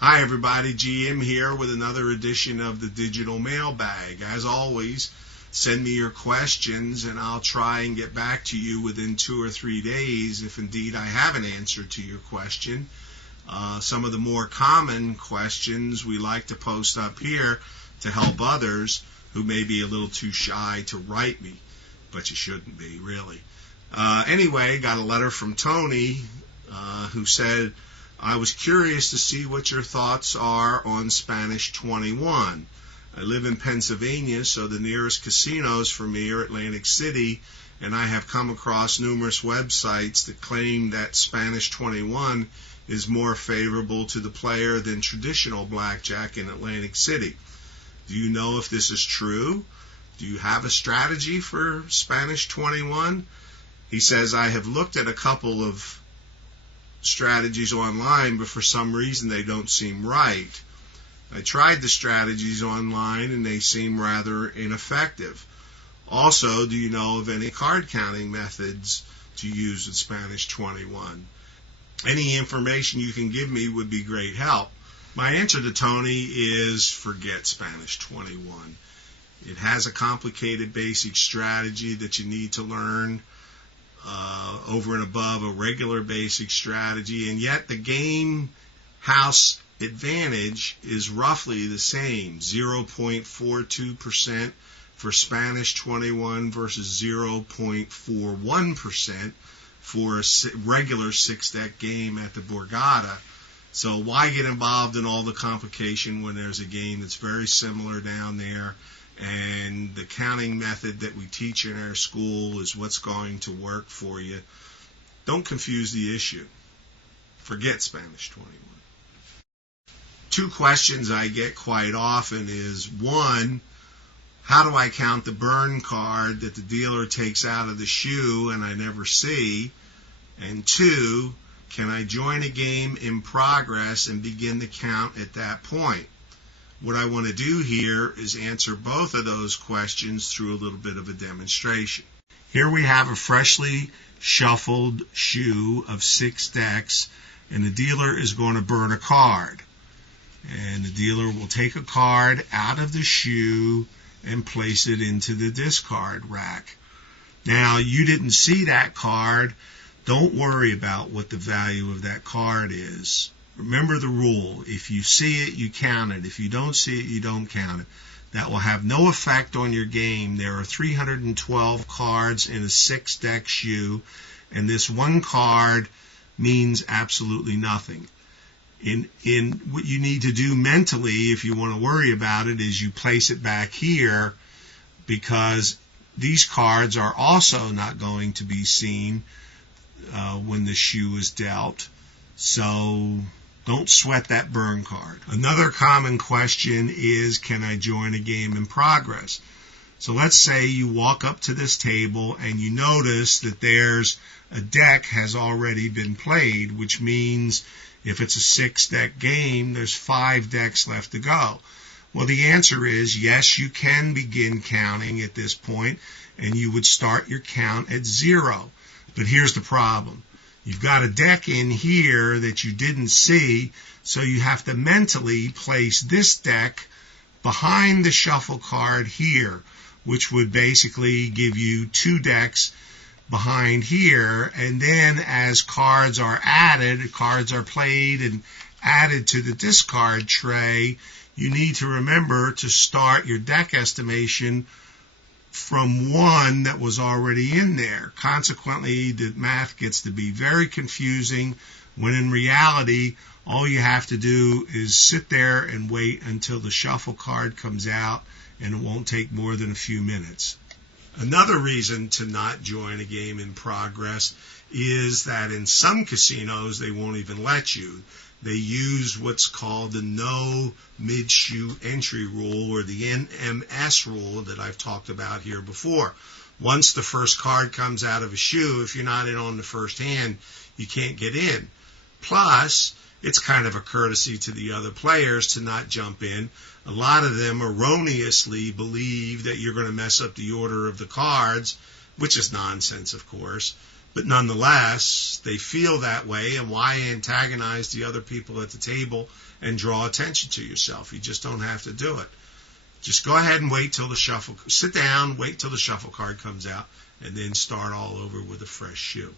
Hi everybody, GM here with another edition of the Digital Mailbag. As always, send me your questions and I'll try and get back to you within 2 or 3 days if indeed I have an answer to your question. Some of the more common questions we like to post up here to help others who may be a little too shy to write me, but you shouldn't be, really. Anyway, got a letter from Tony who said, I was curious to see what your thoughts are on Spanish 21. I live in Pennsylvania, so the nearest casinos for me are Atlantic City, and I have come across numerous websites that claim that Spanish 21 is more favorable to the player than traditional blackjack in Atlantic City. Do you know if this is true? Do you have a strategy for Spanish 21? He says, I have looked at a couple of strategies online, but for some reason they don't seem right. I tried the strategies online and they seem rather ineffective. Also, do you know of any card counting methods to use with Spanish 21? Any information you can give me would be great help. My answer to Tony is forget Spanish 21. It has a complicated basic strategy that you need to learn over and above a regular basic strategy, and yet the game house advantage is roughly the same, 0.42% for Spanish 21 versus 0.41% for a regular 6-deck game at the Borgata. So why get involved in all the complication when there's a game that's very similar down there, and the counting method that we teach in our school is what's going to work for you? Don't confuse the issue. Forget Spanish 21. 2 questions I get quite often is, 1, how do I count the burn card that the dealer takes out of the shoe and I never see? And 2, can I join a game in progress and begin the count at that point? What I want to do here is answer both of those questions through a little bit of a demonstration. Here we have a freshly shuffled shoe of 6 decks, and the dealer is going to burn a card. And the dealer will take a card out of the shoe and place it into the discard rack. Now, you didn't see that card. Don't worry about what the value of that card is. Remember the rule. If you see it, you count it. If you don't see it, you don't count it. That will have no effect on your game. There are 312 cards in a 6-deck shoe, and this one card means absolutely nothing. In what you need to do mentally, if you want to worry about it, is you place it back here, because these cards are also not going to be seen when the shoe is dealt. So don't sweat that burn card. Another common question is, can I join a game in progress? So let's say you walk up to this table and you notice that there's a deck has already been played, which means if it's a 6-deck game, there's 5 decks left to go. Well, the answer is yes, you can begin counting at this point, and you would start your count at 0. But here's the problem. You've got a deck in here that you didn't see, so you have to mentally place this deck behind the shuffle card here, which would basically give you 2 decks behind here. And then as cards are played and added to the discard tray, you need to remember to start your deck estimation from 1 that was already in there. Consequently, the math gets to be very confusing, when in reality, all you have to do is sit there and wait until the shuffle card comes out, and it won't take more than a few minutes. Another reason to not join a game in progress is that in some casinos, they won't even let you. They use what's called the no mid-shoe entry rule, or the NMS rule that I've talked about here before. Once the first card comes out of a shoe, if you're not in on the first hand, you can't get in. Plus, it's kind of a courtesy to the other players to not jump in. A lot of them erroneously believe that you're going to mess up the order of the cards, which is nonsense, of course. But nonetheless, they feel that way, and why antagonize the other people at the table and draw attention to yourself? You just don't have to do it. Just go ahead and wait till the shuffle, sit down, wait till the shuffle card comes out, and then start all over with a fresh shoe.